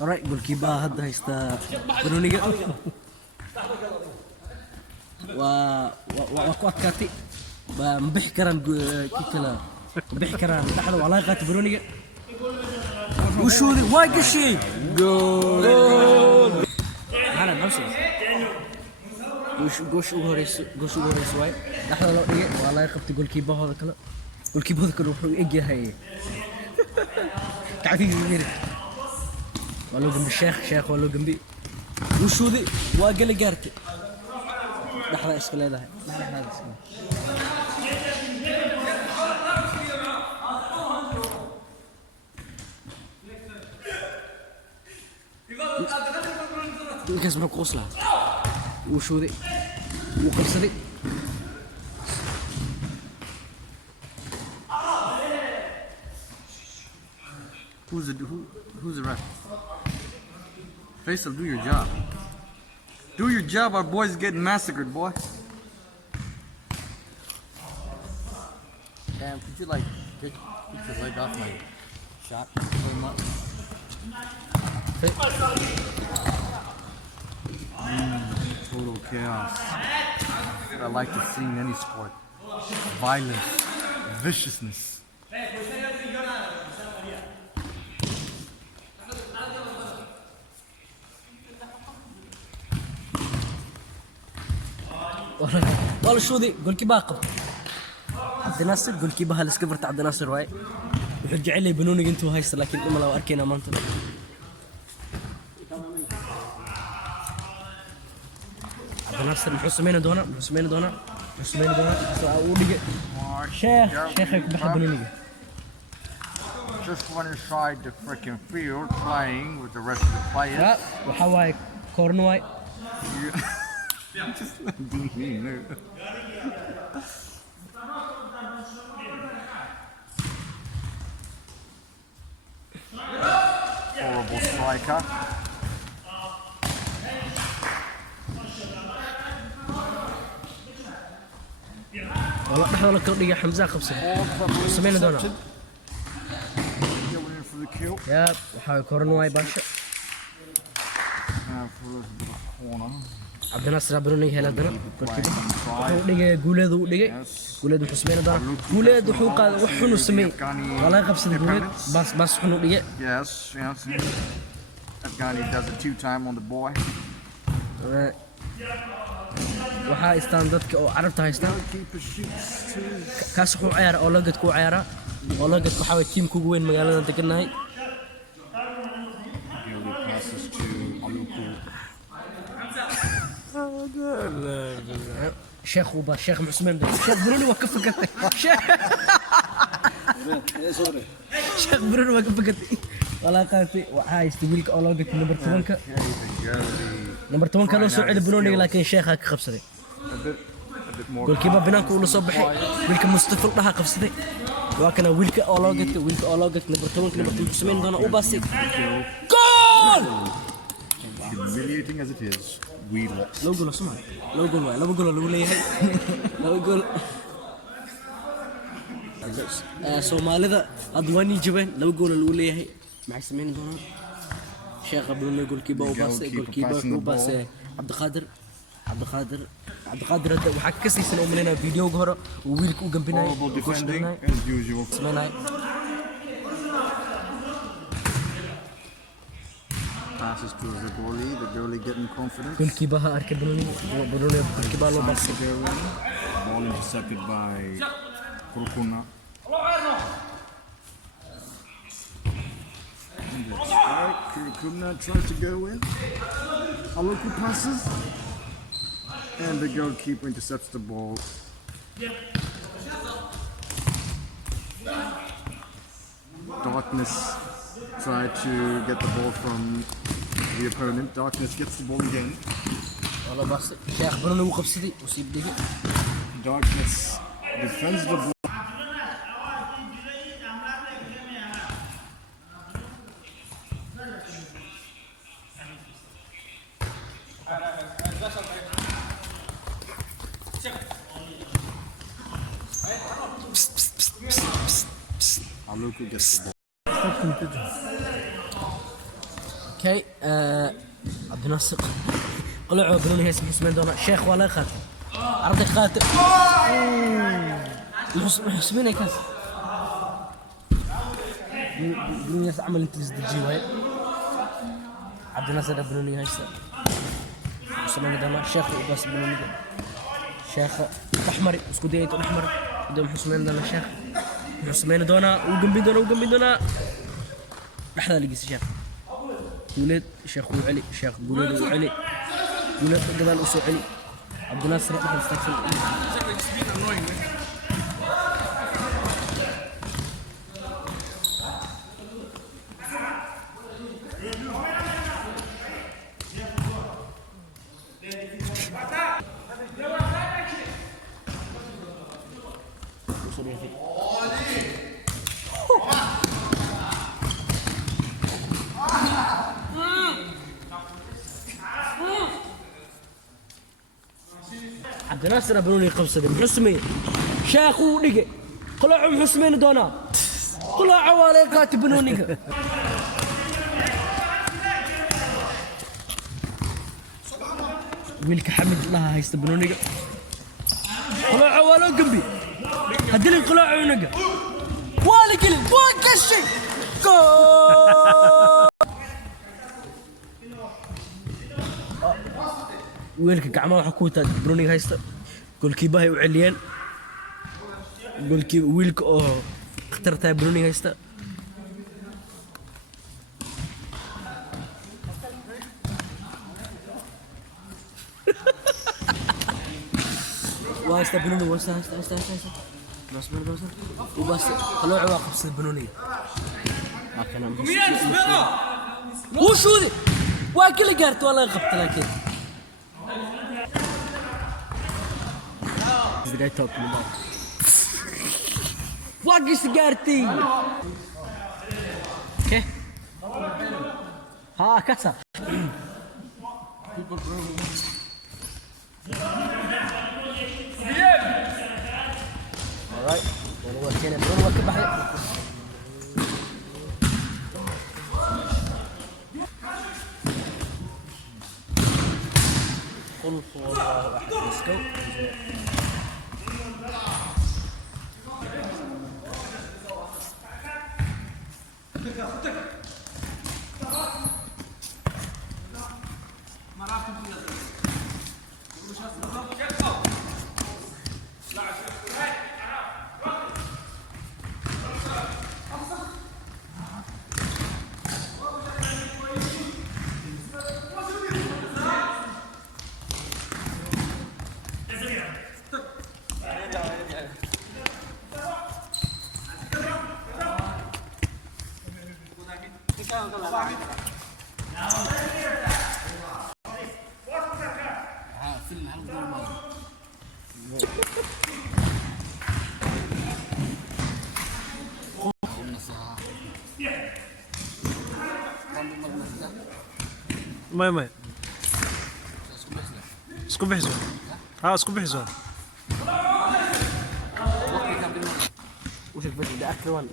alright goalkeeper hadda haysta Bruniga waa ku adkaatay ma bixi karaan kikala bixi karaan dhaxda walaal qaat Bruniga وشودي وايد شيء جول هلا نفسه gosh ugu horeyso way dhaxda loo dhigay waa la qabtay goalkeeper hada kale goalkeeper kale wuxuu eegyahay تعرفين غير والله جنب الشيخ والله جنبي وشو ذي واقل جارتي لحظة اسكال هذا لحظة اسكال الكاس من قوسلها وشو ذي وقصدي Who's the ref? Faisal, do your job. Do your job, our boys getting massacred, boy. Damn, could you like get your leg off my shot so much? Total chaos. I like to see in any sport. Violence, viciousness. والله شو ذي قول كيبا قب عبد الناصر قول كيبا هالسكفرت عبد الناصر واي يرجع لي بنوني انتو هايس لكن اما لو اركينا ما انتو عبد الناصر محسمين دونا شيخك بحب بنوني just went inside the freaking field playing with the rest of the players وحواي كورنواي just being horrible striker. والله نحن ولا كردي حمزة خمسة سمينا دونا يا وحاول كورنواي باشا عبد الناصر بروني هلا دنا دغه غولادو دغه غولادو حسمين دنا غولادو حقا وحنو سمي والله قبسد غولاد بس حنو دغه yes Afghani does it 2 times on the boy waxa istaan dadka oo carabta haystaan kaas wuxuu ciyaar oo lagad ku ciyaara oo lagad waxa way team kugu weyn magaalada deganahay شيخ وبا شيخ محسمين شيخ بروني وقف قتي شيخ بروني وقف قتي والله قاتي وعايز تقولك اولوجك نمبر 10 لو سعيد بروني لكن شيخك خبصدي قول كيبا بنانك ولو صبحي ويلك مستفل لها قفصدي وكان ويلك اولوجك نمبر 10 نمبر محسمين دون وباسي جول humiliating as it is we lost لو قول اسمع لو قول لو ليهي لو قول سوماليدا ادواني جبن لو قول لو ليهي ما يسمين دون شيخ ابن يقول كيبا وباس عبد القادر waxaa ka siisan oo malena video hore oo wiilka u gambinay defending as usual smanay passes to the goalie getting confidence goalkeeper ha arkay Bruni goalkeeper loo baasay ball intercepted by Kurkuna Kurkuna tries to go in Aloku passes and the goalkeeper intercepts the ball Darkness tried to get the ball from the opponent. Darkness gets the ball again. والله بس شيخ بروني وقفصدي وسيب دقيقة. Darkness defends the ball. Aluku gets the ball. اوكي عبد الناصر قلعوا بنوني هيس حسمين دونا شيخ ولا خاطر عرضي خاطر حسمين كاس بنوني هيس عمل انت الجي واي عبد الناصر بنوني هيس حسمين دونا شيخ بس بنوني شيخ احمر اسكوديت احمر قدام حسمين دونا شيخ حسمين دونا وجنبي دونا لحظه لقيت شيخ ولد شيخ وعلي شيخ ولد وعلي ولد قبل أسو علي عبد الناصر راح يستكفل عبد الناصر بنوني قبصة محسمين شيخ ودقي قلعوا محسمين دونا قلعوا ولا كاتب بنوني ويلك حمد الله هيست بنوني قلعوا ولا قنبي هدلي قلعوا ونقا ولا قلي فوق الشيء ويلك قعمه حكوته بروني هايست قول كيباهي وعليان قول كي ويلك اخترتها بروني هايست واستا بنوني واستا بس وبس طلعوا عواقب صيد بنونية ما كان وشو ذي واكل قارت والله غبت لكن the guy talking about fuck is سيجارتي اوكي ها كسر alright والله كنا والله كبح قل هو الله احد let's go ما اسكو بحزون اسكو بحزون وش الفيديو ده اكل ولا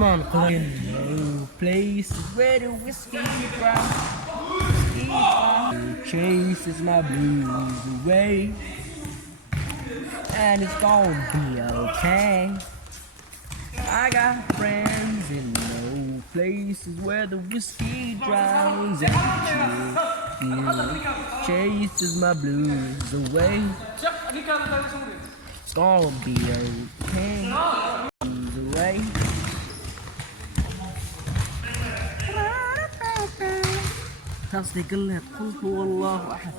Come on, Colin. No place where the whiskey from. Chases my blues away, and it's gonna be okay. I got friends in no places where the whiskey drowns out. Chases my blues away. It's gonna be okay. Blues away. تصدق الله قل هو الله احد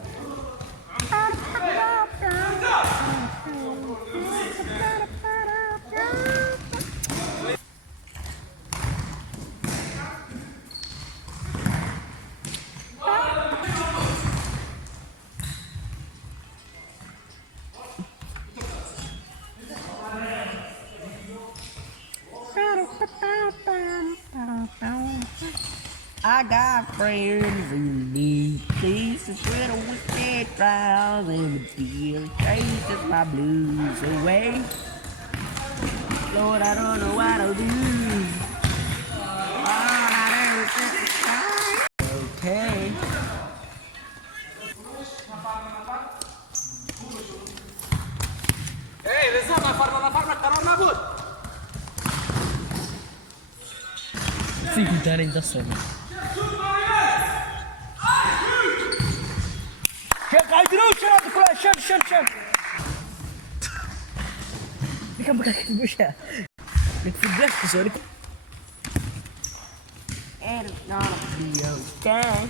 I got friends in these places where the wicked trials and the beer chases my blues away. Lord, I don't know what to do. All I ever think is fine. Okay. Hey, listen, my partner, Corona good. في قدامي تصل. شق عجلو شق كل شق. دي كم بكاك تبوشها. لك في البلاك تسولك. And it's gonna be okay.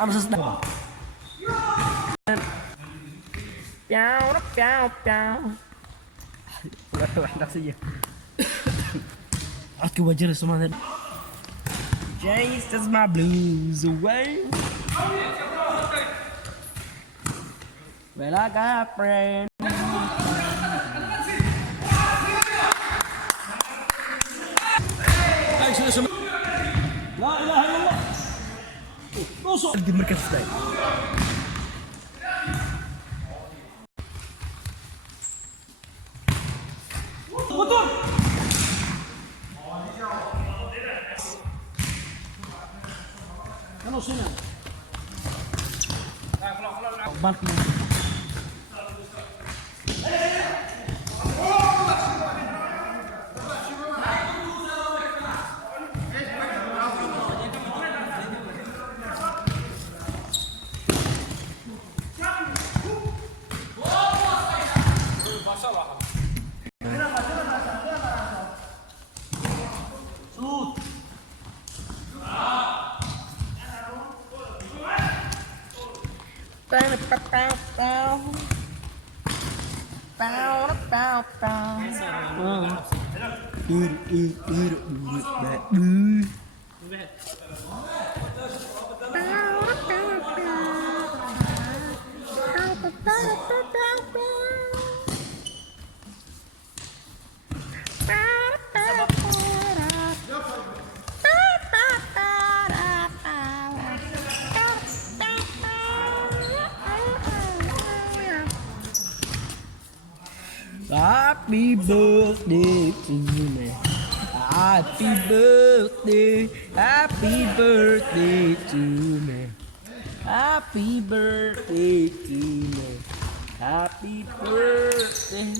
I'm just not. واحدة سيئة. أكيد وجه السماء. Chases my blues away. Well, I got friends. لا إله إلا الله. وصل المركز الثاني. Happy birthday to me. Happy birthday to me. Happy birthday to me. Happy birthday.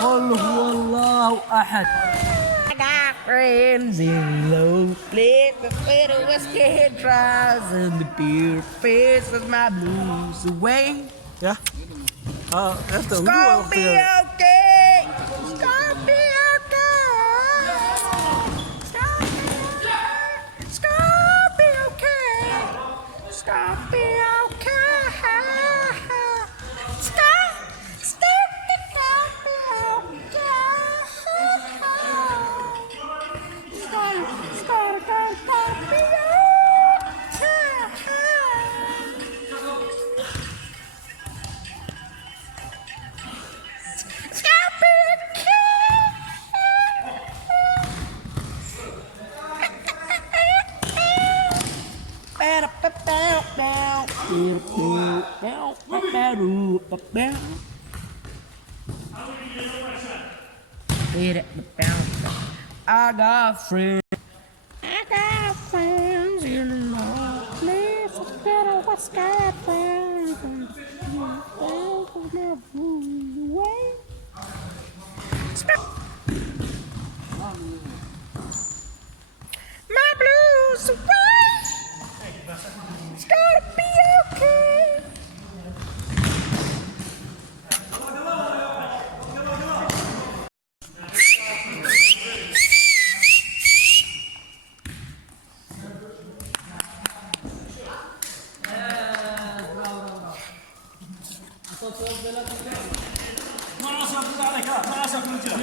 قل هو الله أحد. I got friends in low places where the whiskey dries and the beer faces my blues away. Ja. Efter It's gonna be okay. It's gonna be okay. It's gonna be okay. It's gonna be okay. It's gonna I got friends. I got friends in low places better what's got friends and my blues away. My blues away. It's gonna be okay. ما عصب عليك ما عصب من جهة.